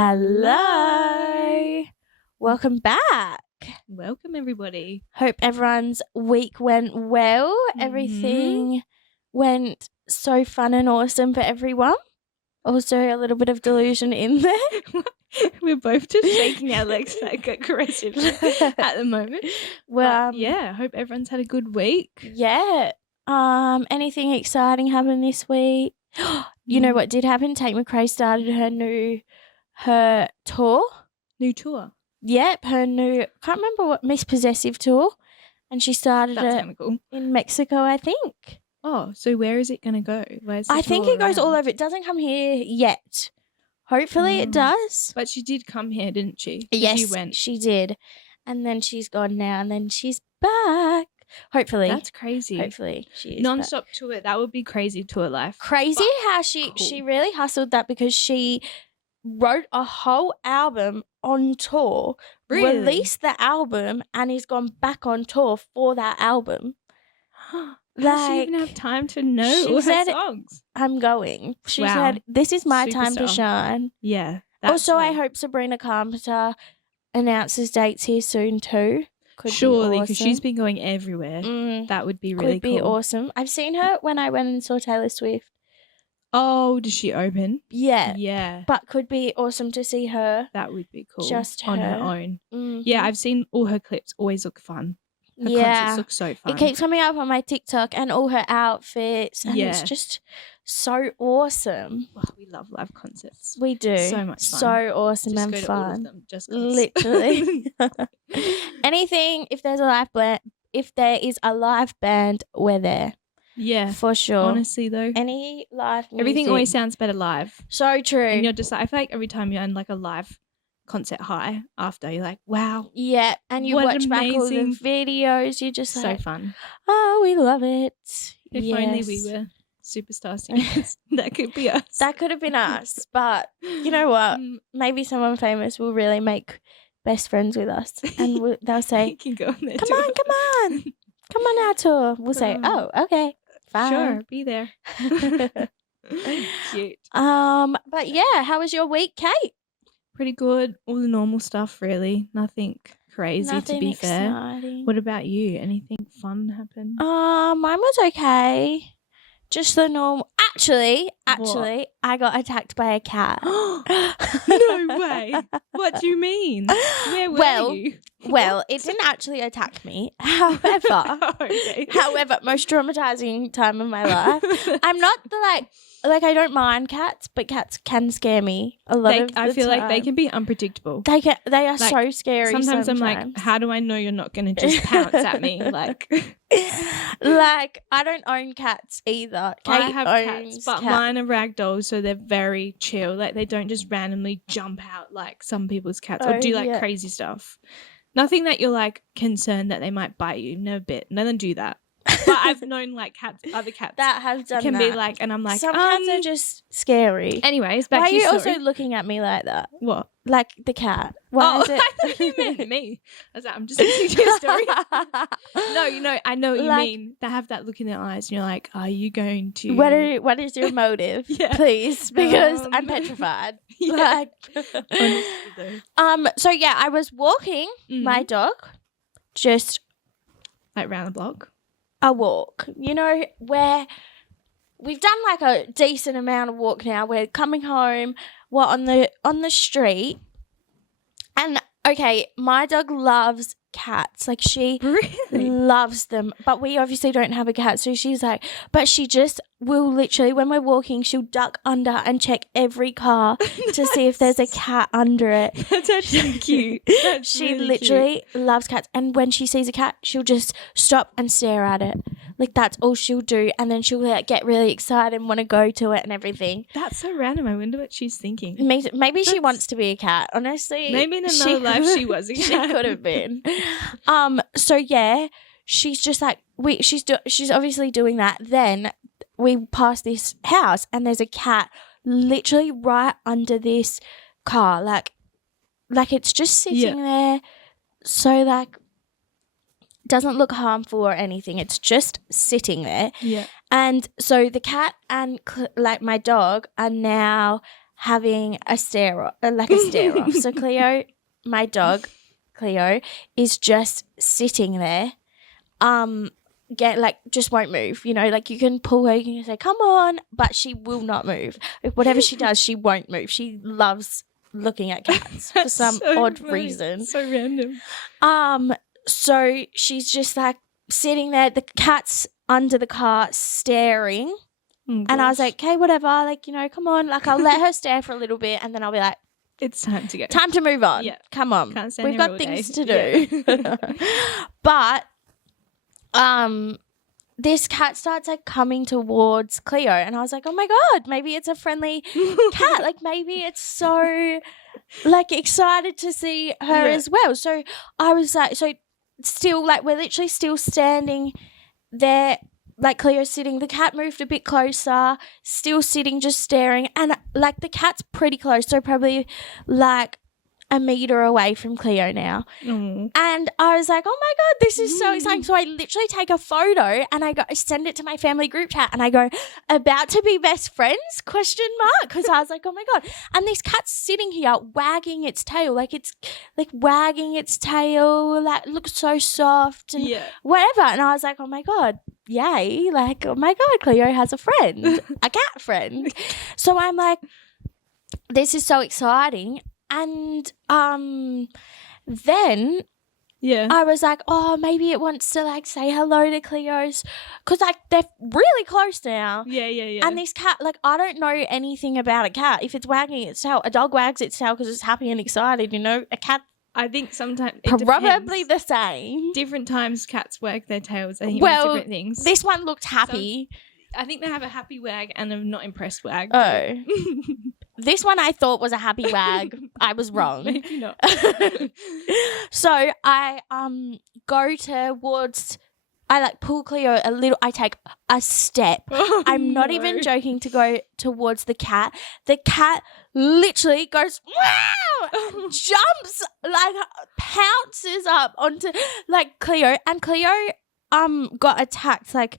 Hello. Welcome back. Welcome, everybody. Hope everyone's week went well. Everything went so fun and awesome for everyone. Also, a little bit of delusion in there. We're both just shaking our legs like aggressively at the moment. Well, yeah, hope everyone's had a good week. Yeah. Anything exciting happened this week? You know what did happen? Tate McRae started her tour. New tour. Yep, her new, can't remember what, Miss Possessive tour. And she started That's it kind of cool. in Mexico, I think. Oh, so where is it going to go? I think it goes all over. It doesn't come here yet. Hopefully it does. But she did come here, didn't she? Yes, she did. And then she's gone now and then she's back. Hopefully. That's crazy. Hopefully she is Non-stop tour. That would be crazy tour life. Crazy how she really hustled that because she wrote a whole album on tour, released the album, and he's gone back on tour for that album. How does she even have time to know all her songs? I'm going. She said, this is my time to shine. Yeah. Also, I hope Sabrina Carpenter announces dates here soon too. Surely, because she's been going everywhere. That would be really cool. Could be awesome. I've seen her when I went and saw Taylor Swift. Oh, does she open? Yeah. Yeah. But could be awesome to see her. That would be cool. Just on her own. Yeah, I've seen all her clips. Always look fun. Her concerts look so fun. It keeps coming up on my TikTok and all her outfits. And it's just so awesome. Wow, we love live concerts. We do. So much fun. So awesome just and go fun. To all of them, just literally. Anything, if there is a live band, we're there. Yeah. For sure. Honestly though. Any live music. Everything always sounds better live. So true. And you're just like, I feel like every time you're in like a live concert high after, you're like, wow. Yeah. And you watch back all the videos, you're just so fun. Oh, we love it. If only we were superstar singers. That could be us. That could have been us. But you know what? Maybe someone famous will really make best friends with us. And they'll say, can go on their come tour. on, come on. Come on our tour. We'll say, oh, okay. Fine. Sure, be there. Cute. But yeah, how was your week, Kate? Pretty good. All the normal stuff, really. Nothing crazy, to be fair. What about you? Anything fun happen? Mine was okay. Just the normal. Actually, I got attacked by a cat. No way. What do you mean? Where were you? Well, it didn't actually attack me. However, most traumatizing time of my life. I'm not like I don't mind cats, but cats can scare me a lot of the time. I feel like they can be unpredictable. They are like, so scary. Sometimes I'm like, how do I know you're not going to just pounce at me? Like I don't own cats either. Kate I have cats, but mine are ragdolls, so they're very chill. Like they don't just randomly jump out like some people's cats or do like crazy stuff. Nothing that you're like concerned that they might bite you. No bit. None do that. But I've known like other cats that have done can that. Be like, and I'm like, some cats are just scary. Anyways, back why to your are you story. Also looking at me like that? What? Like the cat. Why is it? I thought you meant me. I was like, I'm just listening to your story. No, I know what you mean. They have that look in their eyes, and you're like, are you going to? What is your motive? Please, because I'm petrified. Like, honestly, though. So yeah, I was walking my dog, just like round the block. A walk, you know, where we've done like a decent amount of walk now. We're coming home, we're on the street, and okay, my dog loves cats. Like she loves them, but we obviously don't have a cat, so she's like, but she just will literally, when we're walking, she'll duck under and check every car to see if there's a cat under it. That's actually cute. She really literally loves cats, and when she sees a cat, she'll just stop and stare at it. Like that's all she'll do, and then she'll like, get really excited and want to go to it and everything. That's so random. I wonder what she's thinking. Maybe she wants to be a cat. Honestly, maybe in another life she was a cat. She could have been. So yeah, she's just like she's obviously doing that. Then we pass this house, and there's a cat literally right under this car, like it's just sitting there. So like. Doesn't look harmful or anything. It's just sitting there. Yeah. And so the cat and like my dog are now having a stare off. So Cleo, my dog, Cleo, is just sitting there, just won't move. You know, like you can pull her, you can say, come on, but she will not move. Whatever she does, she won't move. She loves looking at cats for some odd reason. So random. So she's just like sitting there, the cat's under the car staring. Oh, and I was like, okay, whatever, like, you know, come on, like I'll let her stare for a little bit and then I'll be like, it's time to go. Time to move on. Yeah. Come on. Can't stand We've here got all things day. to do. But this cat starts like coming towards Cleo and I was like, oh my God, maybe it's a friendly cat. Like maybe it's so like excited to see her as well. So I was like, still like we're literally still standing there, like Cleo's sitting, the cat moved a bit closer, still sitting, just staring, and like the cat's pretty close, so probably like a meter away from Cleo now. Mm. And I was like, oh my God, this is so exciting. So I literally take a photo and I send it to my family group chat and I go, about to be best friends, ? Because I was like, oh my God. And this cat's sitting here wagging its tail, like it's like wagging its tail, like looks so soft and whatever. And I was like, oh my God, yay. Like, oh my God, Cleo has a friend, a cat friend. So I'm like, this is so exciting. And then I was like, oh, maybe it wants to like say hello to Cleo's because like they're really close now. Yeah. And this cat, like I don't know anything about a cat. If it's wagging its tail, a dog wags its tail because it's happy and excited, you know. A cat I think sometimes probably the same. Different times cats wag their tails. I think it means different things. This one looked happy. I think they have a happy wag and a not impressed wag. Oh. This one I thought was a happy wag. I was wrong. Maybe not. So I go towards, I like pull Cleo a little, I take a step. Oh, I'm not even joking to go towards the cat. The cat literally goes, wow, jumps, like pounces up onto like Cleo, and Cleo got attacked like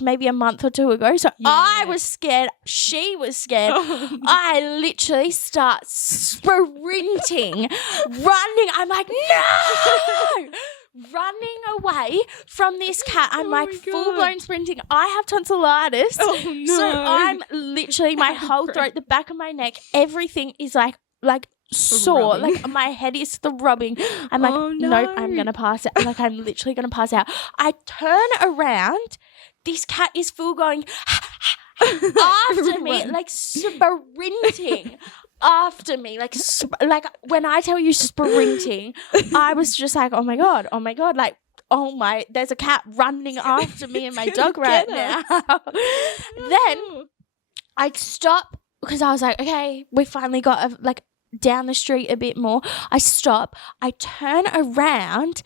maybe a month or two ago. So I was scared. She was scared. I literally start sprinting, running. I'm like, no! Running away from this cat. I'm like full-blown sprinting. I have tonsillitis. Oh, no. So I'm literally, my whole throat, the back of my neck, everything is like sore. Like my head is throbbing. I'm like, nope, I'm going to pass out. Like I'm literally going to pass out. I turn around. This cat is full going after me, like sprinting after me. Like when I tell you sprinting, I was just like, oh my God, like, there's a cat running after me and my dog right now. Then I'd stop because I was like, okay, we finally got down the street a bit more. I stop, I turn around.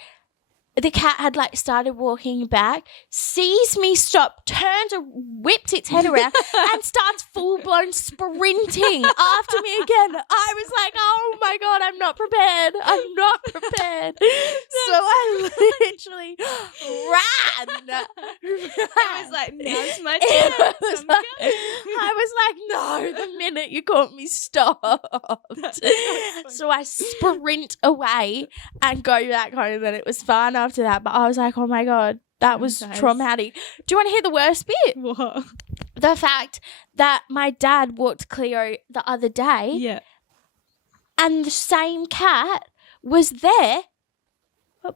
The cat had started walking back, sees me stop, turns, whips its head around and starts full-blown sprinting after me again. I was like, oh my God, I'm not prepared. So I literally ran. I was like, now's my chance. I was like, no, the minute you caught me, stop. So I sprint away and go back home, and it was fun after that. But I was like, oh my God, that was traumatic. Do you want to hear the worst bit? What? The fact that my dad walked Cleo the other day, and the same cat was there, but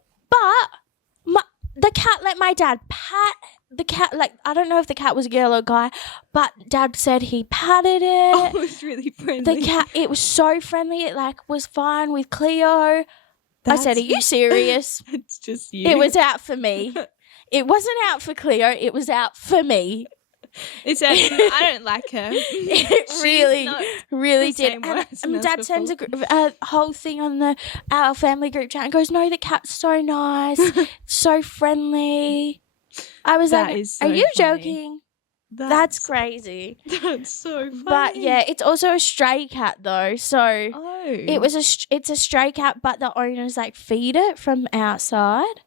the cat let my dad pat the cat. Like, I don't know if the cat was a girl or guy, but Dad said he patted it. Oh, it was really friendly. The cat, it was so friendly. It was fine with Cleo. I said, are you serious? It's just you. It was out for me. It wasn't out for Cleo. It was out for me. It's I don't like her. It really did. And Dad sends a whole thing on our family group chat and goes, no, the cat's so nice, so friendly. I was like, are you joking? That's crazy. That's so funny. But yeah, it's also a stray cat though. So it's a stray cat, but the owners feed it from outside.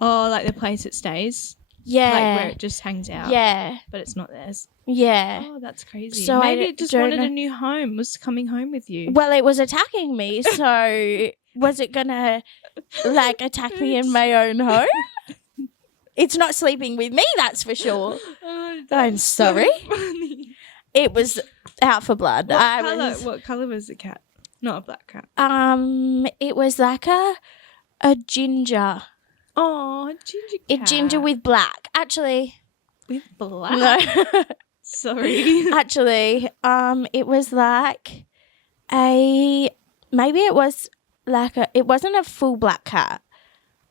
Oh, like the place it stays. Yeah. Like where it just hangs out. Yeah. But it's not theirs. Yeah. Oh, that's crazy. So maybe I it just don't wanted know. a new home, was coming home with you. Well, it was attacking me, so was it gonna like attack me in my own home? It's not sleeping with me, that's for sure. Oh, I'm that's sorry. So funny. It was out for blood. What colour was the cat? Not a black cat. It was like a ginger. Oh, ginger cat. A ginger with black. Actually, with black. no. Sorry. Actually, it was like maybe it was like it wasn't a full black cat.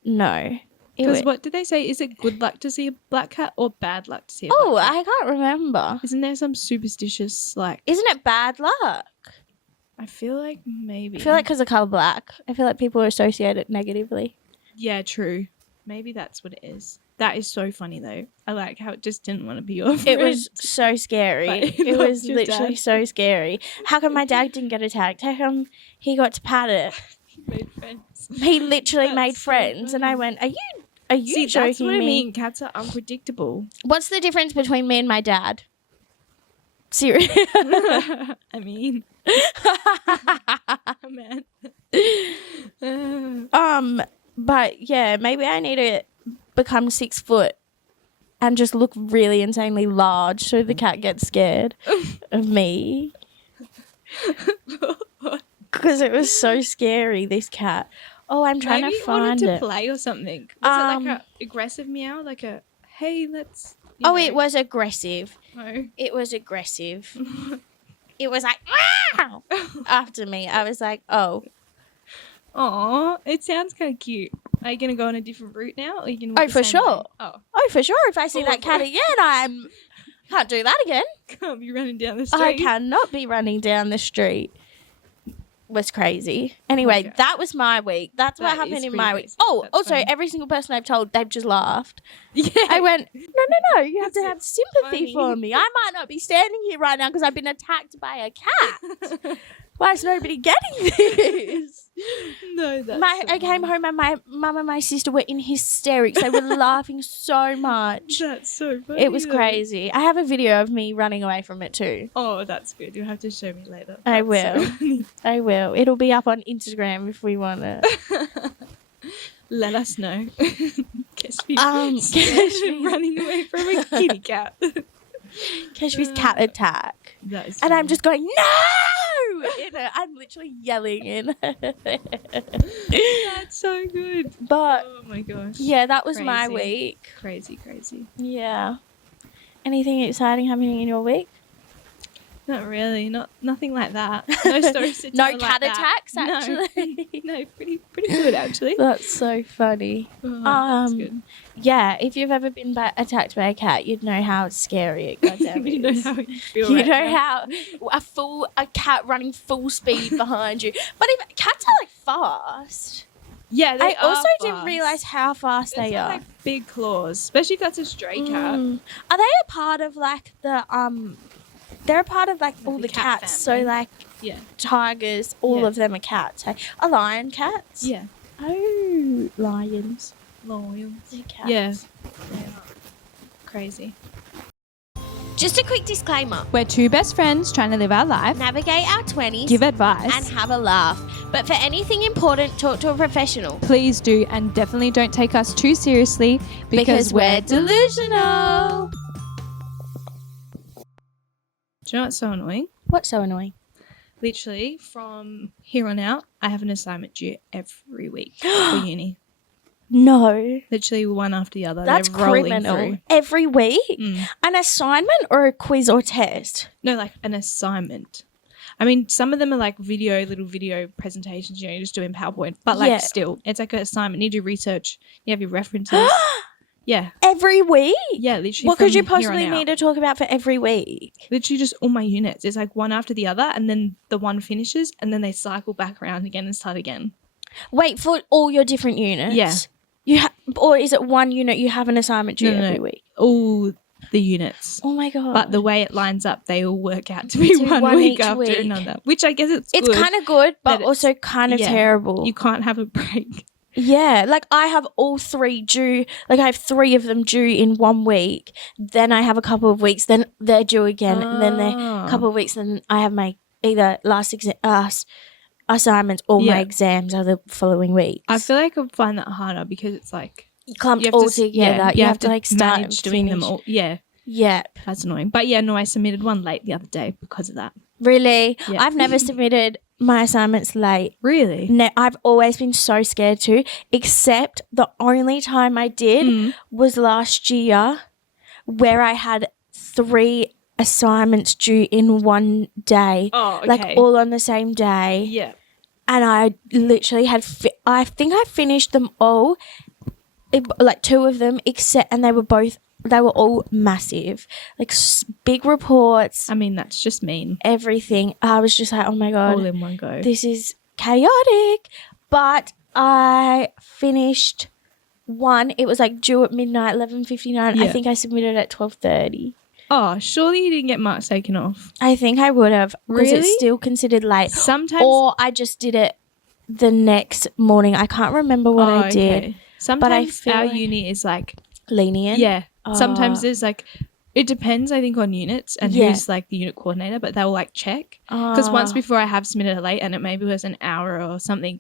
No. Because what did they say? Is it good luck to see a black cat or bad luck to see a black cat? I can't remember. Isn't there some superstitious, like... Isn't it bad luck? I feel like maybe. I feel like because of colour black. I feel like people associate it negatively. Yeah, true. Maybe that's what it is. That is so funny, though. I like how it just didn't want to be your friend. It was so scary. It was literally so scary. How come my dad didn't get attacked? How come he got to pat it? He made friends. He literally made friends. And I went, are you See, joking that's what I me? mean. Cats are unpredictable. What's the difference between me and my dad? Seriously. I mean. Man. But yeah, maybe I need to become 6 foot and just look really insanely large so the cat gets scared of me. Because it was so scary, this cat. Oh, I'm trying to find wanted to it. play or something. Was it like a aggressive meow? Like a, hey, let's... It was aggressive. No. It was aggressive. It was like, "Meow!" after me. I was like, oh. Aw, it sounds kind of cute. Are you going to go on a different route now? Or are you gonna walk For the same sure. way? Oh, for sure. If I see that cat again, can't do that again. Can't be running down the street. I cannot be running down the street. Was crazy. Anyway, Okay. that was my week. That's what That happened is in pretty my week. crazy. Oh, That's also, funny. every single person I've told, they've just laughed. Yeah. I went, no, you have to have sympathy funny. for me. I might not be standing here right now because I've been attacked by a cat. Why is nobody getting this? No, that's I came home and my mum and my sister were in hysterics. They were laughing so much. That's so funny. It was though. crazy. I have a video of me running away from it too. Oh, that's good. You'll have to show me later. I That's will. so funny. I will. It'll be up on Instagram if we want it. Let us know. Keshvi Keshvi- running away from a kitty cat. Keshvi's cat attack. That is And I'm funny. just going, no! I'm literally yelling in. That's so good. But Oh my gosh. yeah, that was my Crazy. week. Crazy. Yeah. Anything exciting happening in your week? Not really. Nothing like that. No stories to No tell cat like that. attacks, actually. No, pretty good actually. That's so funny. Oh, that's good. Yeah, if you've ever been attacked by a cat, you'd know how scary it goddamn You know is. how you feel. You right know now. how a cat running full speed behind you. But if cats are like fast. Yeah, they I also are didn't fast. realize how fast It's they got, are. like big claws, especially if that's a stray cat. Are they a part of like the They're a part of like all the the cat cats. family. So like Yeah. tigers, all Yeah. of them are cats. Hey? Are lion cats? Yeah. Oh, lions. Loyal. They're cats. Yeah. They are. Crazy. Just a quick disclaimer. We're two best friends trying to live our life, Navigate our 20s. give advice, and have a laugh. But for anything important, talk to a professional. please do, and definitely don't take us too seriously because we're delusional. Do you know what's so annoying? What's so annoying? Literally, from here on out, I have an assignment due every week for uni. No. Literally one after the other. That's They're rolling criminal. through. Every week? Mm. An assignment or a quiz or test? No, like an assignment. I mean, some of them are like little video presentations, you know, you're just doing PowerPoint. But like Yeah. still, it's like an assignment. You do research. You have your references. Yeah. Every week? Yeah, literally. What could you from here on possibly out. need to talk about for every week? Literally just all my units. It's like one after the other, and then the one finishes, and then they cycle back around again and start again. Wait, for all your different units? Yeah. Or is it one unit you have an assignment due No. every week? All the units. Oh my god. But the way it lines up, they all work out to be To one one week each after week. another. Which I guess it's it's good. kind of good, but but also kind of yeah. terrible. You can't have a break. Yeah, like I have all 3 due. Like I have 3 of them due in 1 week. Then I have a couple of weeks. Then they're due again. And then they're a couple of weeks. Then I have my either last assignments or my exams are the following weeks. I feel like I would find that harder because it's like clumped all together. You have to like start manage doing them all. Yeah. Yep. That's annoying. But yeah, no, I submitted one late the other day because of that. Really? Yeah. I've never submitted my assignments late. Really? No, I've always been so scared to, except the only time I did was last year where I had 3 assignments due in 1 day. Oh, okay. Like all on the same day. Yeah. And I literally had, I think I finished them all, like 2 of them, and they were all massive, like big reports. I mean, that's just mean. Everything. I was just like, oh my God. All in one go. This is chaotic. But I finished one. It was like due at midnight, 11:59. Yeah. I think I submitted at 12:30. Oh, surely you didn't get marks taken off. I think I would have. Because Really? it's still considered late. Sometimes. Or I just did it the next morning. I can't remember what I did. Okay. Sometimes feel our like- uni is like, Lenient. yeah. Sometimes Oh. there's like, it depends, I think, on units and Yeah. who's like the unit coordinator, but they'll like check. Because once Oh. before I have submitted it late and it maybe was an hour or something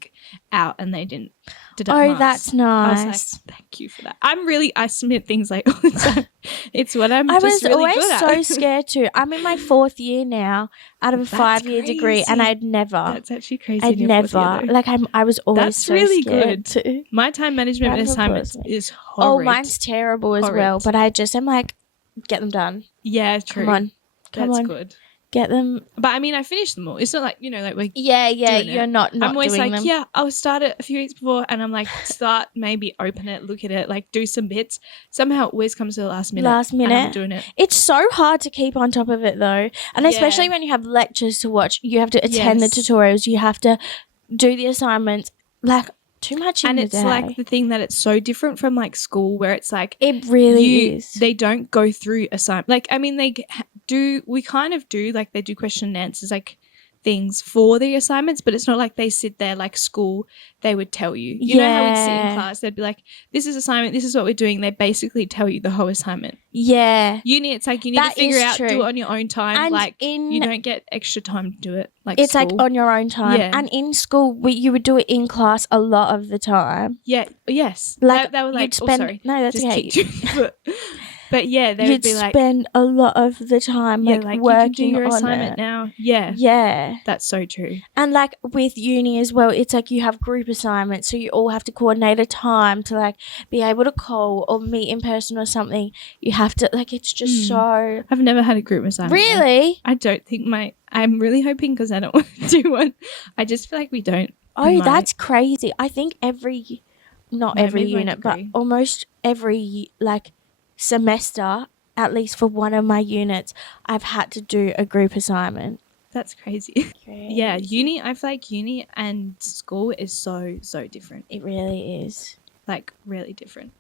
out and they didn't deduct Oh, marks. that's I nice. was like, thank you for that. I submit things late all the time. It's what I'm I just was really always good at. so scared to. I'm in my 4th year now out of a That's 5-year degree, and crazy. I'd never. That's actually crazy. I'd in your fourth never. year, though. Like I was always That's so really scared good. to. My time management Round of assignments applause. is Oh, horrid. mine's terrible as well. Horrid. But I just am like, get them done. Yeah, true. Come That's on, good. get them. But I mean, I finished them all. It's not like, like we're Yeah, doing you're it. not I'm always doing like, them. yeah, I'll start it a few weeks before and I'm like, start, maybe open it, look at it, like do some bits. Somehow it always comes to the last minute. Last and I'm minute. doing it. It's so hard to keep on top of it though, and Yeah. especially when you have lectures to watch, you have to attend the Yes. tutorials, you have to do the assignments. Like too much in And the it's day. like the thing that it's so different from like school where it's like, It really is. they don't go through assignment. Like, I mean, we kind of do, like they do question and answers, like things for the assignments, but it's not like they sit there like school, they would tell you. You know how we'd sit in Yeah. class, they'd be like, this is assignment, this is what we're doing. They basically tell you the whole assignment. Yeah. Uni, it's like you need That to figure is out, true. do it on your own time. And like in you don't get extra time to do it. Like it's school. like on your own time. Yeah. And in school, you would do it in class a lot of the time. Yeah, yes. Like they were like, you'd spend. sorry, No, that's just okay. kicked you. But yeah, they would You'd be like, spend a lot of the time yeah, like like you working can do your on assignment it. now. Yeah, Yeah. that's so true. And like with uni as well, it's like you have group assignments, so you all have to coordinate a time to like be able to call or meet in person or something. You have to like it's just so I've never had a group assignment. though. really. I don't think I'm really hoping because I don't want to do one. I just feel like we don't. Oh, in my- that's crazy. I think not No, every maybe my unit, but degree. almost every like semester, at least for one of my units, I've had to do a group assignment. That's crazy. Yeah, uni. I feel like uni and school is so different. It really is. Like really different.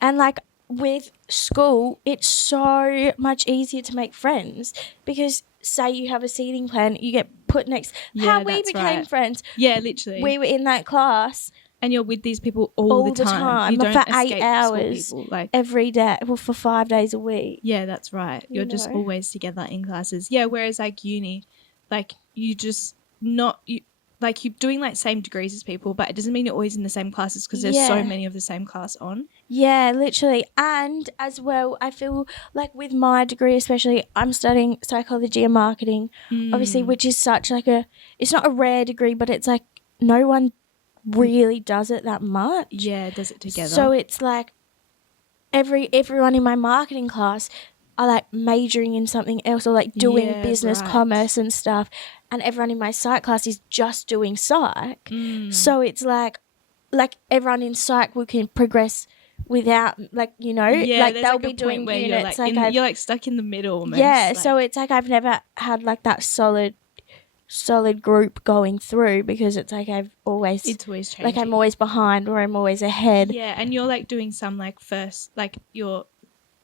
And like with school, it's so much easier to make friends because say you have a seating plan, you get put next. Yeah, How we that's became right. friends. Yeah, literally. We were in that class and you're with these people all the time. You for don't 8 escape hours. school people. Like, every day, well, for 5 days a week. yeah, that's right. You You're just know. always together in classes. Yeah, whereas like uni, like you just not you. Like you're doing like same degrees as people, but it doesn't mean you're always in the same classes because there's so Yeah. many of the same class on. Yeah, literally. And as well, I feel like with my degree, especially, I'm studying psychology and marketing, obviously, which is such like it's not a rare degree, but it's like no one really does it that much. Yeah, does it together. So it's like everyone in my marketing class are like majoring in something else or like doing Yeah, business right. commerce and stuff. And everyone in my psych class is just doing psych. So it's like everyone in psych we can progress without like, you know, yeah, like there's they'll like be a doing point where units. you're like, you're like stuck in the middle almost. yeah, like, so it's like I've never had like that solid group going through because it's like it's always changing. like I'm always behind or I'm always ahead. Yeah, and you're like doing some like first like your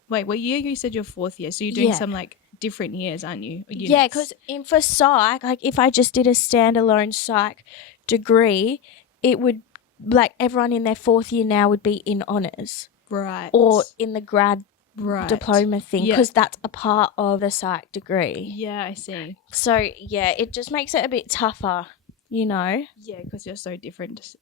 what year you said your 4th year, so you're doing Yeah. some like different years, aren't you? Or Yeah, units. because for psych, like if I just did a standalone psych degree, it would like everyone in their 4th year now would be in honours. Right. Or in the grad right. diploma thing, because that's a part of the psych degree. Yeah, I see. So, yeah, it just makes it a bit tougher, you know? Yeah, because you're so different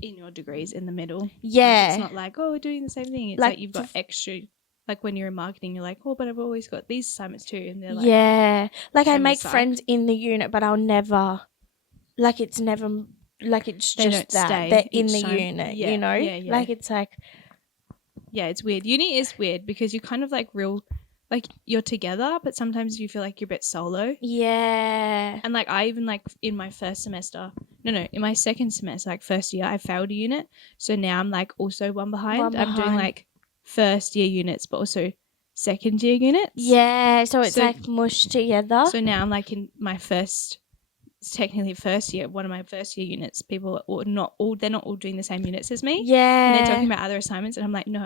in your degrees in the middle. Yeah. Like, it's not like, oh, we're doing the same thing. It's like you've got extra, like when you're in marketing, you're like, oh, but I've always got these assignments too. And they're like, yeah. Like I make friends in the unit, but I'll never, like it's never, like it's they just don't that. stay They're in the time. unit, Yeah, you know? yeah. Like it's like. Yeah, it's weird. Uni is weird because you kind of like like you're together, but sometimes you feel like you're a bit solo. Yeah. And like I even like in my first semester, in my second semester, like first year, I failed a unit. So now I'm like also one behind. I'm doing like first year units, but also second year units. Yeah, so it's like mushed together. So now I'm like in my technically first year, one of my first year units, people are not all doing the same units as me. Yeah. And they're talking about other assignments and I'm like, no,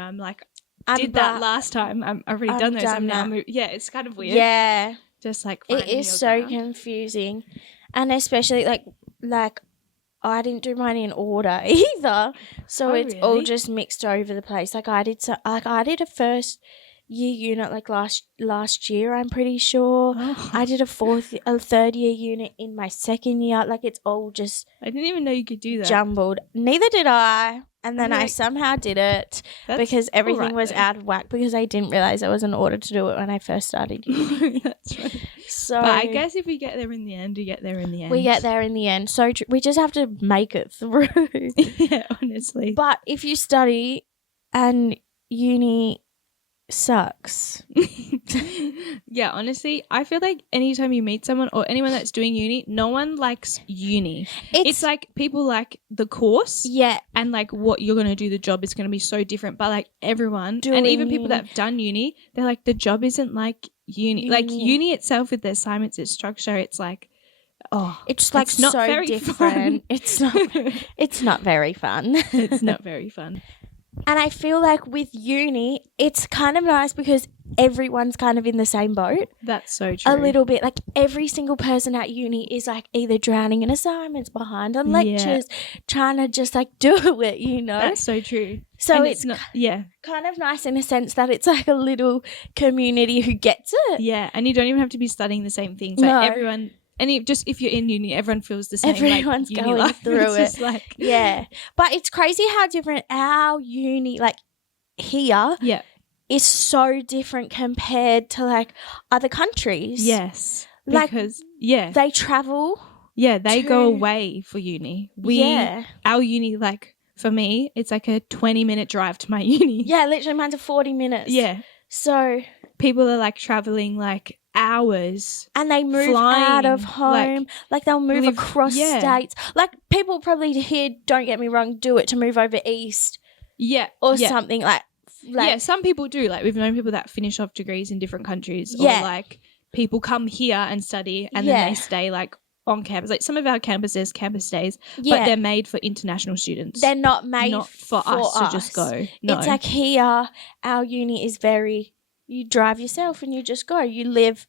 I did that last time. I've already done those. I'm now it's kind of weird. Yeah. Just like it is so confusing. And especially like I didn't do mine in order either. So it's all just mixed over the place. Like I did a first year unit like last year, I'm pretty sure. I did a third year unit in my second year. Like it's all just I didn't even know you could do that. Jumbled. Neither did I. And then I somehow did it because everything was out of whack because I didn't realize I was in order to do it when I first started uni. That's right. So but I guess if we get there in the end, we get there in the end. We get there in the end. So we just have to make it through. Yeah, honestly. But if you study and uni sucks. Yeah, honestly, I feel like anytime you meet someone or anyone that's doing uni, no one likes uni. It's like people like the course. Yeah. And like what you're going to do, the job is going to be so different. But like everyone, and even people that have done uni, they're like, the job isn't like uni. Like uni itself with the assignments, its structure, it's like, it's like not so very different. Fun. It's not very fun. It's not very fun. And I feel like with uni, it's kind of nice because everyone's kind of in the same boat. That's so true. A little bit. Like every single person at uni is like either drowning in assignments, behind on lectures, trying to just like do it, you know? That's so true. So it's kind of nice in a sense that it's like a little community who gets it. Yeah, and you don't even have to be studying the same things. Like everyone... And if you're in uni, everyone feels the same. Everyone's like, going life. through it's it. Like... Yeah. But it's crazy how different our uni, like here, is so different compared to like other countries. Yes. Because, they travel. Yeah, they go away for uni. Our uni, like, for me, it's like a 20-minute drive to my uni. Yeah, literally mine's a 40 minutes. Yeah. So... people are like traveling like hours and they move out of home, like they'll move across states. Like people probably here, don't get me wrong, do it to move over east or something like some people do. Like we've known people that finish off degrees in different countries or like people come here and study and then they stay like on campus. Like some of our campuses, campus days, but they're made for international students. They're not made for us to just go. No. It's like here our uni is very... you drive yourself and you just go. You live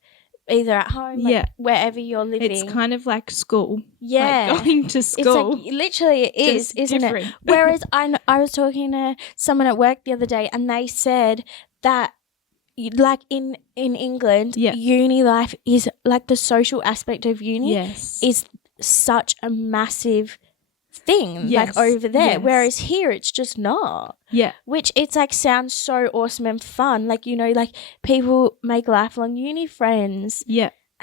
either at home, wherever you're living. It's kind of like school. Yeah. Like going to school. It's like, literally it is, isn't it? Whereas I was talking to someone at work the other day and they said that like in England, uni life is like the social aspect of uni is such a massive thing like over there, whereas here it's just not. Which it's like sounds so awesome and fun, like, you know, like people make lifelong uni friends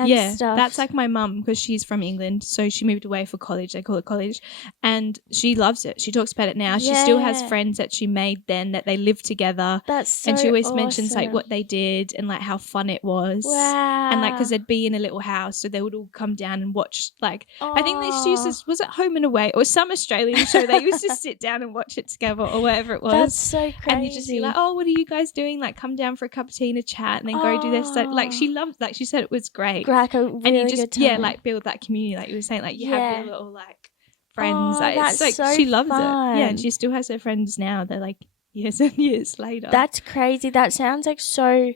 and stuff. That's like my mum, because she's from England, so she moved away for college, they call it college, and she loves it. She talks about it now. She still has friends that she made then that they live together. That's so and she always awesome. mentions like what they did and like how fun it was. Wow. And like because they'd be in a little house, so they would all come down and watch, like I think they used to, was it Home and Away or some Australian show, they used to sit down and watch it together or whatever it was. That's so crazy. And you just be like, oh, what are you guys doing? Like come down for a cup of tea and a chat and then go do this. So, like she loved, like she said it was great. Like a really and you just good time. like build that community, like you were saying, like you have your little like friends. Like, that's it's like so she loves fun. it. Yeah, and she still has her friends now. They're like years and years later. That's crazy. That sounds like so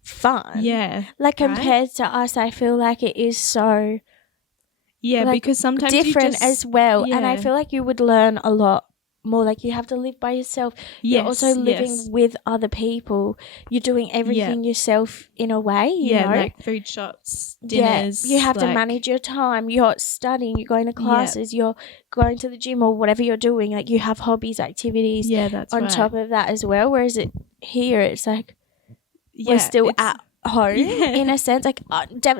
fun. Yeah, like compared to us, I feel like it is so because sometimes different as well. And I feel like you would learn a lot more like you have to live by yourself. You're also living with other people. You're doing everything yourself in a way, you know? like food shops, dinners. Yeah, you have to manage your time. You're studying, you're going to classes, you're going to the gym or whatever you're doing. Like you have hobbies, activities on top of that as well. Whereas here, it's like we're still at home in a sense. Like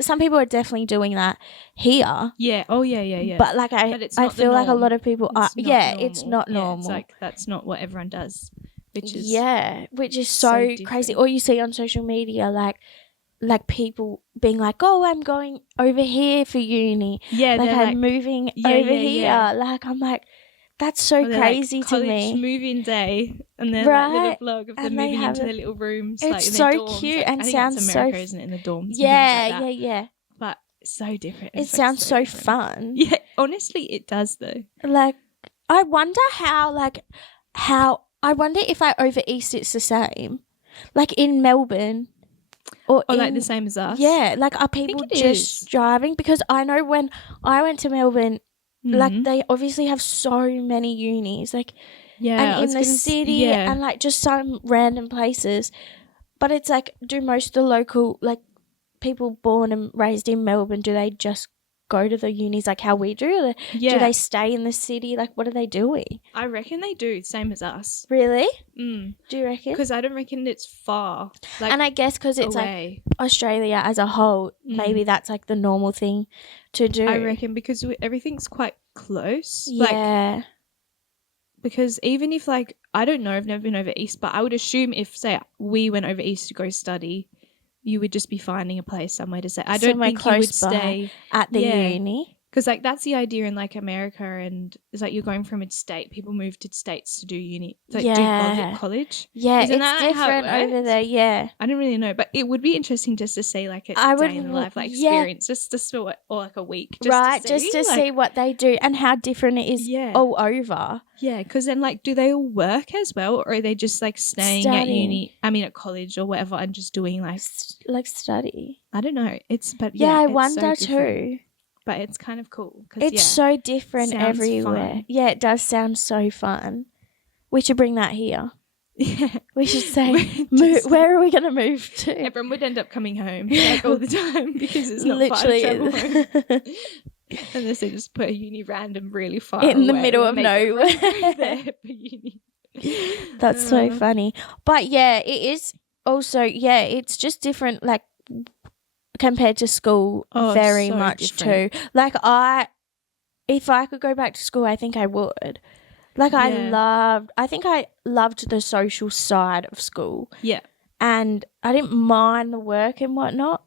some people are definitely doing that here. Yeah. Oh yeah. But like I feel like a lot of people are. It's not normal. It's like that's not what everyone does, which is so crazy. Or you see on social media like people being like, oh, I'm going over here for uni. Yeah, like I'm moving over here. Yeah. Like I'm like, that's so crazy to me. College move-in day, and then like little vlog of them moving into their little rooms. It's like, in so their dorms. cute like, and I think sounds that's America, so. Isn't it, in the dorms? Yeah. But so different. It sounds so fun. Yeah, honestly, it does though. Like, I wonder I wonder if over East it's the same, like in Melbourne. Or like the same as us. Yeah, like are people just driving? Because I know when I went to Melbourne, like they obviously have so many unis, like and in the city and like just some random places. But it's like, do most of the local like people born and raised in Melbourne, do they just go to the unis like how we do? Do they stay in the city? Like what are they doing? I reckon they do, same as us. Really? Do you reckon? Because I don't reckon it's far. Like, and I guess because it's away. Like Australia as a whole, maybe that's like the normal thing to do. I reckon because everything's quite close. Yeah. Like, because even if like, I don't know, I've never been over East, but I would assume if say we went over East to go study, you would just be finding a place somewhere to stay. I don't think you would stay at the uni. Because like that's the idea in like America, and it's like you're going from a state. People move to states to do uni, do college. Yeah, Isn't it's different over there. Yeah, I don't really know, but it would be interesting just to see like a day in the life like experience, just to see what, or like a week, just to see like, what they do and how different it is all over. Yeah, because then like, do they all work as well, or are they just like staying at uni? I mean, at college or whatever, and just doing like study. I don't know. I wonder too. But it's kind of cool. It's so different everywhere. Fun. Yeah, it does sound so fun. We should bring that here. Yeah. We should say, where are we going to move to? Everyone would end up coming home like all the time because it's not literally far to travel home. Unless they just put a uni random really far in the middle of nowhere. There for uni. That's so funny. But yeah, it is also, it's just different, like, compared to school very so much different. Too. Like if I could go back to school, I think I would. Like I think I loved the social side of school. Yeah. And I didn't mind the work and whatnot.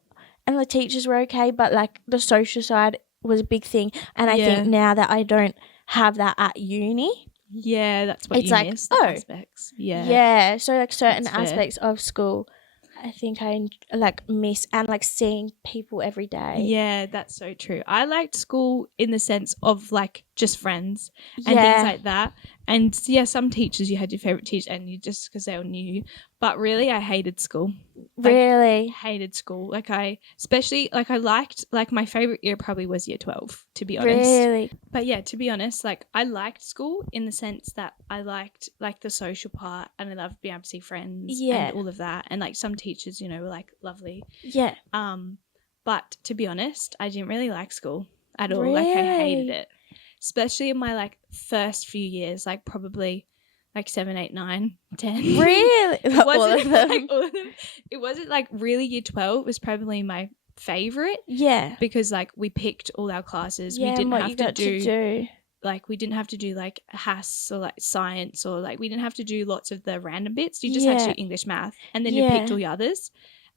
And the teachers were okay, but like the social side was a big thing. And I think now that I don't have that at uni. Yeah, that's what you miss, the aspects. Yeah. Yeah. So like certain aspects of school I think I like miss, and like seeing people every day. Yeah, that's so true. I liked school in the sense of like just friends and things like that. And some teachers, you had your favorite teacher and you just because they all knew you. But really, I hated school. Really? Hated school. Like I liked, like my favorite year probably was year 12, to be honest. Really? But yeah, to be honest, like I liked school in the sense that I liked like the social part and I loved being able to see friends and all of that. And like some teachers, were like lovely. Yeah. But to be honest, I didn't really like school at all. Really? Like I hated it. Especially in my like first few years, like probably like 7, 8, 9, 10. Really? It wasn't like all of them. It wasn't like really year 12 was probably my favorite. Yeah. Because like we picked all our classes. Yeah, we didn't what have you got to do. Like we didn't have to do like HAS or like science or like we didn't have to do lots of the random bits. You just had to do English, math, and then you picked all the others.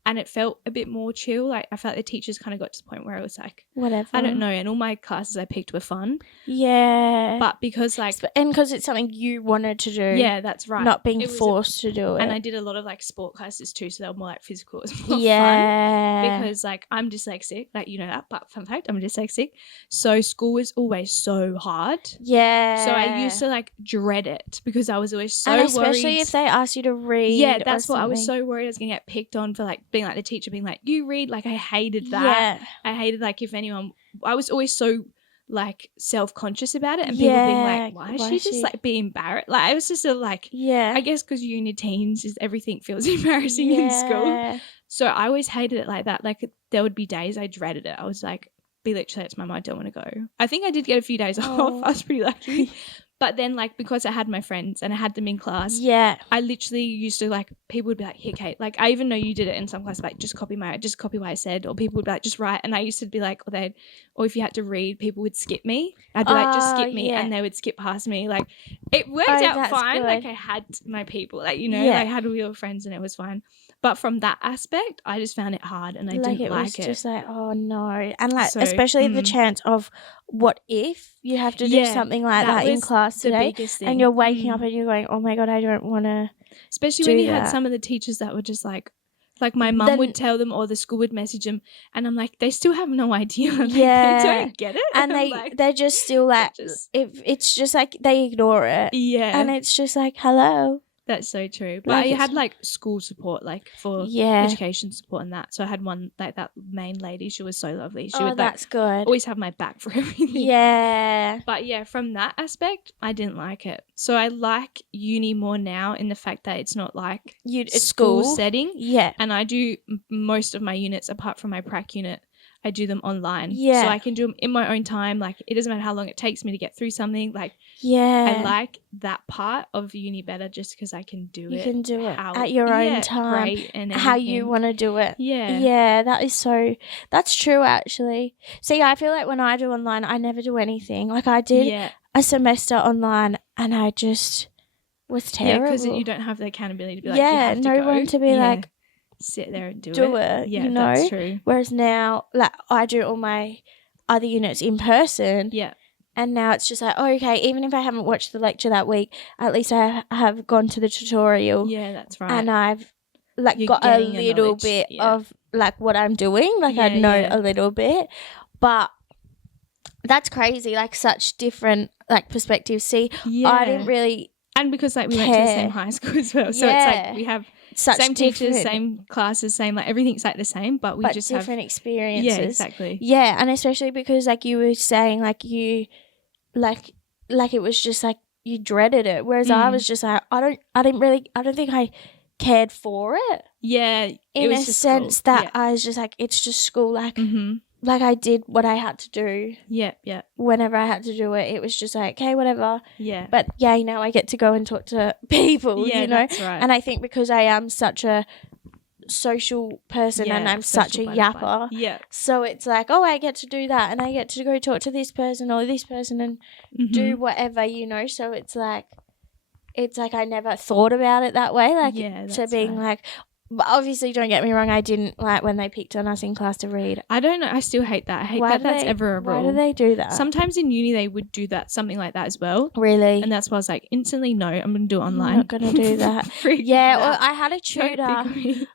And it felt a bit more chill. Like I felt the teachers kind of got to the point where I was like, whatever. I don't know. And all my classes I picked were fun. Yeah. But because like, and because it's something you wanted to do. Yeah, that's right. Not being forced to do it. And I did a lot of like sport classes too, so they were more like physical. It was more fun because like I'm dyslexic, like you know that. But fun fact, I'm dyslexic. So school was always so hard. Yeah. So I used to like dread it because I was always so and worried. Especially if they asked you to read. Yeah, that's what I was so worried I was gonna get picked on for like being like the teacher being like, you read. Like I hated that. I hated like if anyone, I was always so like self-conscious about it, and people being like, why is she just like being embarrassed? Like I was just like, I guess because uni teens is everything feels embarrassing in school. So I always hated it like that. Like there would be days I dreaded it. I was like, be literally to my mom, I don't want to go. I think I did get a few days off. I was pretty lucky. But then like because I had my friends and I had them in class, I literally used to like, people would be like, here Kate, like I even know you did it in some class, like just copy what I said, or people would be like, just write. And I used to be like, or if you had to read, people would skip me. I'd be like, just skip me, and they would skip past me. Like it worked out fine. Good. Like I had my people, like, you know, like, I had real friends and it was fine. But from that aspect, I just found it hard and I didn't like it. It was just like, oh no. And like, so, especially the chance of what if you have to do something like that in class today and you're waking up and you're going, oh my God, I don't want to. Especially when you had some of the teachers that were just like my mum would tell them or the school would message them and I'm like, they still have no idea. Like, they don't get it. And they're just still like, it's just like they ignore it. Yeah. And it's just like, hello. That's so true. But I had like school support, like for education support and that. So I had one, like that main lady. She was so lovely. She would that's good. Always have my back for everything. Yeah. But yeah, from that aspect, I didn't like it. So I like uni more now in the fact that it's not like school setting. Yeah. And I do most of my units apart from my prac unit. I do them online. Yeah. So I can do them in my own time. Like it doesn't matter how long it takes me to get through something. Like I like that part of uni better just because I can do it. You can do it at your own time. And how you want to do it. Yeah. Yeah, that's true actually. See, I feel like when I do online, I never do anything. Like I did a semester online and I just was terrible. Yeah, because you don't have the accountability to be like, you have to go. One to be like, sit there and do it. Yeah, you know? That's true. Whereas now, like I do all my other units in person. Yeah. And now it's just like, oh, okay, even if I haven't watched the lecture that week, at least I have gone to the tutorial. Yeah, that's right. And I've got a little bit of like what I'm doing. Like I know a little bit. But that's crazy, like such different like perspectives. See, I didn't really and because like we went to the same high school as well. So it's like we have same teachers, same classes, same like everything's like the same, but we just different have experiences. Yeah, exactly. Yeah, and especially because like you were saying, like you, like it was just like you dreaded it, whereas I was just like I don't think I cared for it. Yeah, in a sense that I was just like it's just school, like. Like I did what I had to do. Yeah. Whenever I had to do it, it was just like, okay, whatever. Yeah. But now I get to go and talk to people, you know? That's right. And I think because I am such a social person and I'm such a yapper. Yeah. So it's like, oh, I get to do that and I get to go talk to this person or this person and do whatever, you know? So it's like I never thought about it that way. Like being like, but obviously, don't get me wrong, I didn't like when they picked on us in class to read. I don't know. I still hate that. I hate that's ever a rule. Why do they do that? Sometimes in uni they would do that, something like that as well. Really? And that's why I was like, instantly, no, I'm going to do it online. I'm not going to do that. Well, I had a tutor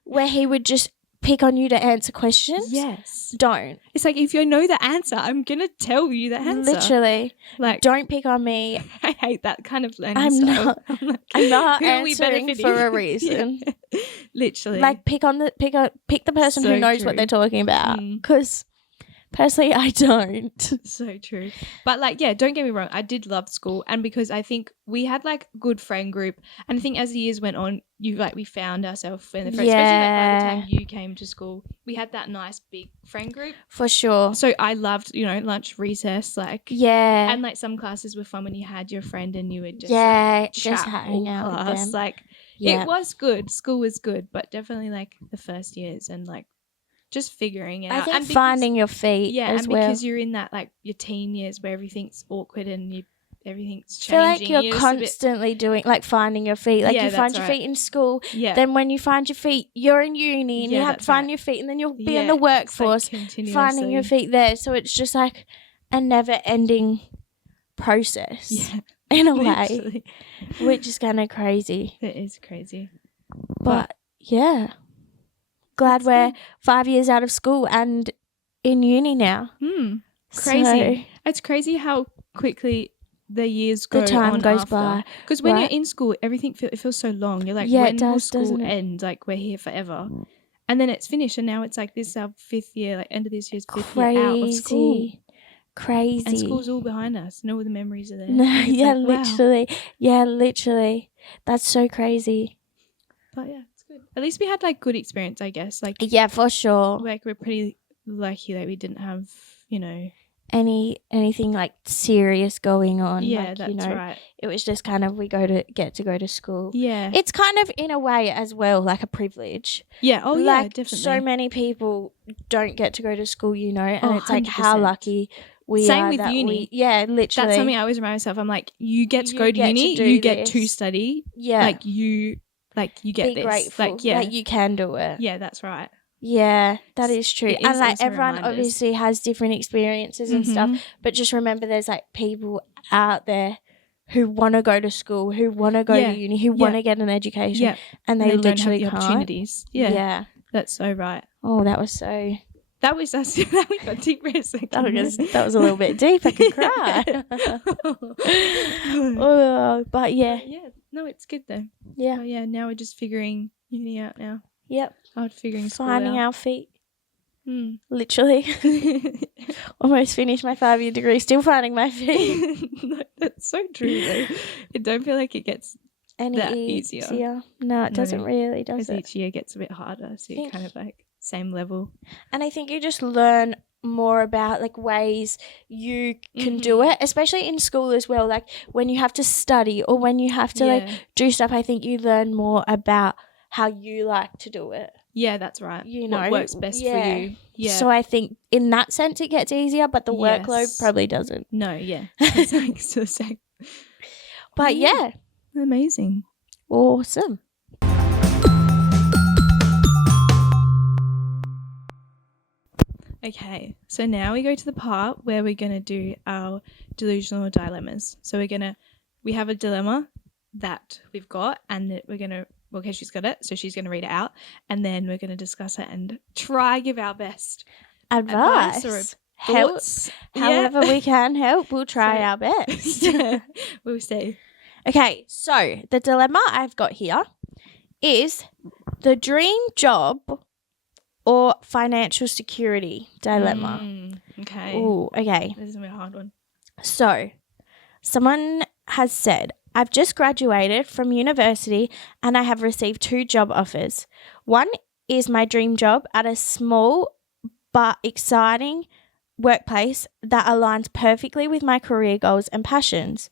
where he would just pick on you to answer questions. Yes. Don't. It's like, if you know the answer, I'm going to tell you the answer. Literally. Like, don't pick on me. I hate that kind of learning style. I'm not answering for a reason. Literally. Like, pick the person who knows what they're talking about. Because personally, I don't. So true. But like, yeah, don't get me wrong. I did love school. And because I think we had like good friend group. And I think as the years went on, we found ourselves in the friends. Especially like by the time you came to school, we had that nice big friend group. For sure. So I loved, lunch, recess, like. Yeah. And like some classes were fun when you had your friend and you would just just hang out with them. Like it was good. School was good, but definitely like the first years and like just figuring it out. I think finding your feet as well. Because you're in that like your teen years where everything's awkward and everything's changing. I feel like you're constantly doing like finding your feet. Like you find your feet in school. Yeah. Then when you find your feet, you're in uni and you have to find your feet and then you'll be in the workforce finding your feet there. So it's just like a never ending process. Yeah. In a way. Which is kind of crazy. It is crazy. But yeah. Glad we're 5 years out of school and in uni now. Crazy. It's crazy how quickly the years go on. The time goes by. Because when you're in school, everything it feels so long. You're like, when will school end? Like, we're here forever. And then it's finished and now it's like this is our 5th year, like end of this year's 5th year out of school. crazy. And school's all behind us, and all the memories are there. Yeah, like, wow. literally. Yeah, literally. That's so crazy. But yeah, it's good. At least we had like good experience, I guess. Like, Yeah, for sure. like we're pretty lucky that we didn't have, you know, anything like serious going on. yeah, like, that's right. It was just kind of we get to go to school. Yeah, It's kind of in a way as well like a privilege. Yeah. Oh, like, yeah, definitely. So many people don't get to go to school, and Oh, it's like 100%. how lucky we Same are with that uni. yeah, literally. That's something I always remind myself. I'm like, you get to You go to get uni, to do you get to this. study. Yeah. Like you get be this. grateful. Like, yeah. Like you can do it. Yeah, that's right. Yeah, that is true. It And is like also everyone reminders. obviously has different experiences and stuff. Mhm. But just remember there's like people out there who want to go to school, who want to go Yeah. to uni, who want to get an education. Yeah. And they don't have literally the can't. opportunities. Yeah. Yeah. That's so right. Oh, that was so... That was us. We got deep for a second. That was a little bit deep. I could cry. Oh, but yeah. Yeah. No, it's good though. Yeah. Oh, yeah. Now we're just figuring uni out now. Yep. Figuring school Finding out. our feet. Mm. Literally. Almost finished my 5-year degree, still finding my feet. No, that's so true though. I don't feel like it gets Any that easier. No, it doesn't really, does because it? each year gets a bit harder, so you're kind of like same level. And I think you just learn more about like ways you can do it, especially in school as well. Like when you have to study or when you have to like do stuff, I think you learn more about how you like to do it. Yeah, that's right. What works best for you. Yeah. So I think in that sense it gets easier, but the workload probably doesn't. No, yeah. It's like still the same. But yeah. Amazing. Awesome. Okay, so now we go to the part where we're going to do our delusional dilemmas. So we have a dilemma that we've got, and that we're going to, okay, she's got it, so she's going to read it out, and then we're going to discuss it and try give our best advice or thoughts. However we can help, we'll try our best. We'll see. Okay, so the dilemma I've got here is the dream job or financial security dilemma. Okay. Ooh, okay. This is a hard one. So, someone has said, I've just graduated from university and I have received 2 job offers. One is my dream job at a small but exciting workplace that aligns perfectly with my career goals and passions.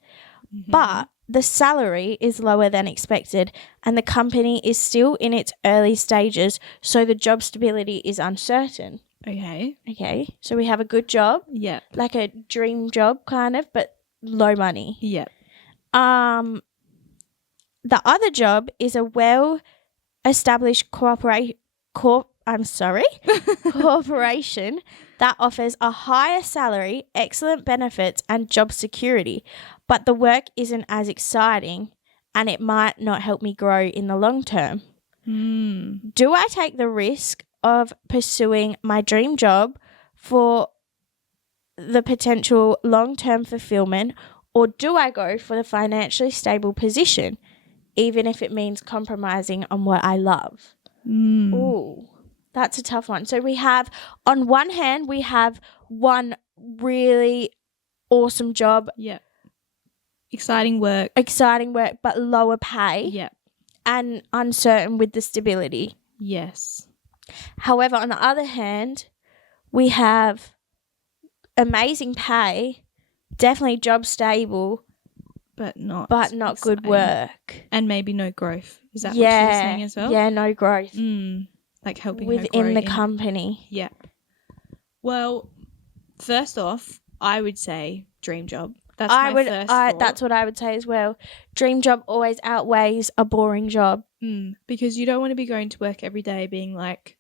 But the salary is lower than expected and the company is still in its early stages, so the job stability is uncertain. Okay, so we have a good job. Yeah. Like a dream job kind of, but low money. Yeah. The other job is a well-established corporation that offers a higher salary, excellent benefits, and job security, but the work isn't as exciting and it might not help me grow in the long term. Do I take the risk of pursuing my dream job for the potential long-term fulfillment, or do I go for the financially stable position, even if it means compromising on what I love? Ooh. That's a tough one. So we have, on one hand, we have one really awesome job. Yeah. Exciting work, but lower pay. Yeah. And uncertain with the stability. Yes. However, on the other hand, we have amazing pay, definitely job stable, but not good work. And maybe no growth. Is that what you were saying as well? Yeah, no growth. Like helping within the company. Yeah. Well, first off, I would say dream job. That's my first thought. That's what I would say as well. Dream job always outweighs a boring job. Because you don't want to be going to work every day being like,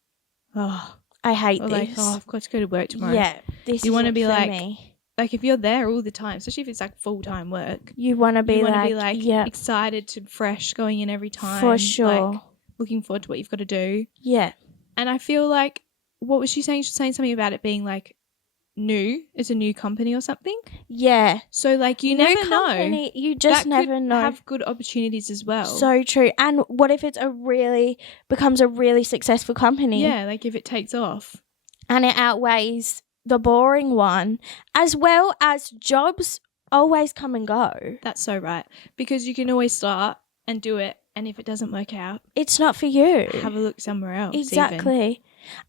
oh, I hate this. Like, oh, I've got to go to work tomorrow. Yeah, you want to be like, me. Like if you're there all the time, especially if it's like full-time work, you want to be excited to fresh going in every time. For sure. Like, looking forward to what you've got to do. Yeah. And I feel like, what was she saying? She was saying something about it being like new. It's a new company or something. Yeah. So like you new never company, know. You just never know. Have good opportunities as well. So true. And what if it's becomes a really successful company? Yeah, like if it takes off. And it outweighs the boring one, as well as jobs always come and go. That's so right. Because you can always start and do it, and if it doesn't work out, it's not for you. Have a look somewhere else. Exactly. Even.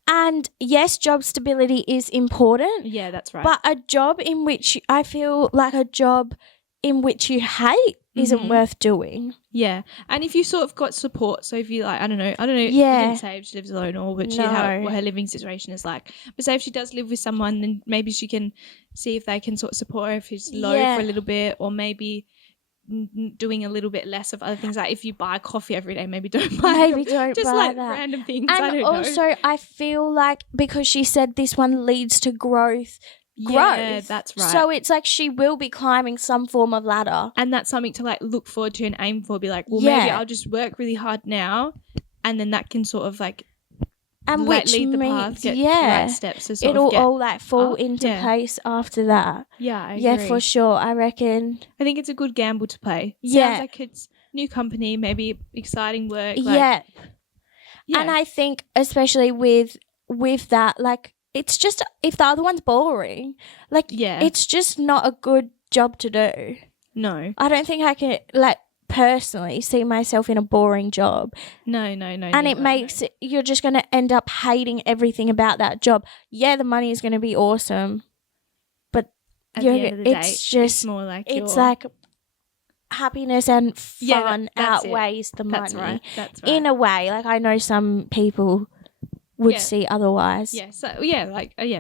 And yes, job stability is important. Yeah, that's right. But a job in which I feel like a job in which you hate isn't worth doing. Yeah. And if you sort of got support, so if you like, I don't know, Yeah. you didn't say if she lives alone or what her living situation is like. But say if she does live with someone, then maybe she can see if they can sort of support her if she's low for a little bit, or maybe doing a little bit less of other things. Like if you buy coffee every day, maybe don't buy just buy like that. Random things. And I don't also know. I feel like because she said this one leads to growth. Yeah, that's right. So it's like she will be climbing some form of ladder. And that's something to like look forward to and aim for. Be like, well, maybe I'll just work really hard now, and then that can sort of like and like, which lead the path, get the right steps to sort it'll of get all like fall up. into place after that. Yeah, I agree. Yeah, for sure. I reckon. I think it's a good gamble to play. Yeah. Sounds like it's new company, maybe exciting work. Like, yeah. And I think especially with that, like, it's just if the other one's boring, like, it's just not a good job to do. No. I don't think I can, like, personally see myself in a boring job. No. And it makes you're just going to end up hating everything about that job. Yeah, the money is going to be awesome, but at the end of the day, it's more like like happiness and fun outweighs the money. That's right. In a way, like I know some people would see otherwise. Yeah. So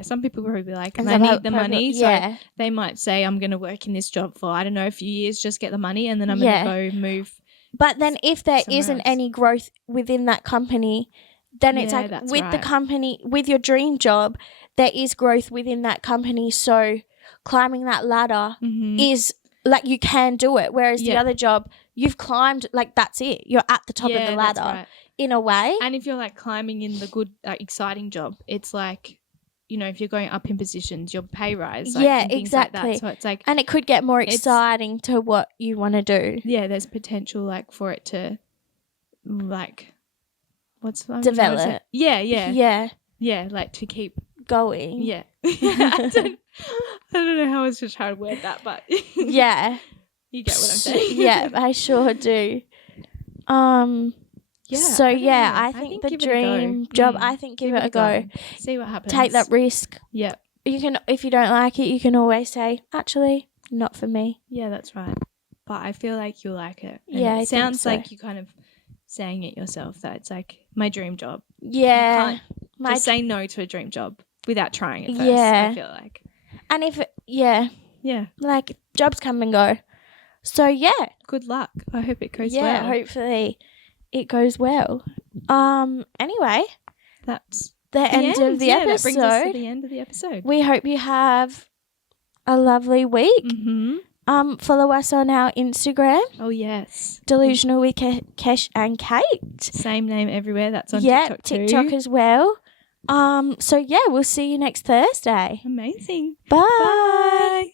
some people will be like, I need the money. So they might say, I'm going to work in this job for, I don't know, a few years, just get the money, and then I'm going to go move. But then if there isn't any growth within that company, then it's like with the company, with your dream job, there is growth within that company. So climbing that ladder is like you can do it. Whereas the other job, you've climbed, like that's it. You're at the top of the ladder in a way. And if you're like climbing in the good, exciting job, it's like, you know, if you're going up in positions, your pay rise. Like, and things exactly. Like that. So it's like, and it could get more exciting to what you want to do. Yeah, there's potential like for it to like, what's the develop. Yeah, like to keep going. Yeah. I don't know how I was just trying to word that, but yeah, you get what I'm saying. Yeah, I sure do. Yeah. So I think the dream job. I think give it a go. See what happens. Take that risk. Yeah. You can, if you don't like it, you can always say, actually, not for me. Yeah, that's right. But I feel like you'll like it. And yeah, it sounds like you kind of saying it yourself that it's like my dream job. Yeah. You can't just say no to a dream job without trying it first. Yeah. I feel like. And if like jobs come and go. So good luck. I hope it goes well. Yeah, hopefully it goes well. Anyway, that's the end of the episode. That brings us to the end of the episode. We hope you have a lovely week. Follow us on our Instagram. Oh yes, Delusional with Kesh and Kate. Same name everywhere. That's on TikTok too. TikTok as well. So we'll see you next Thursday. Amazing. Bye. Bye.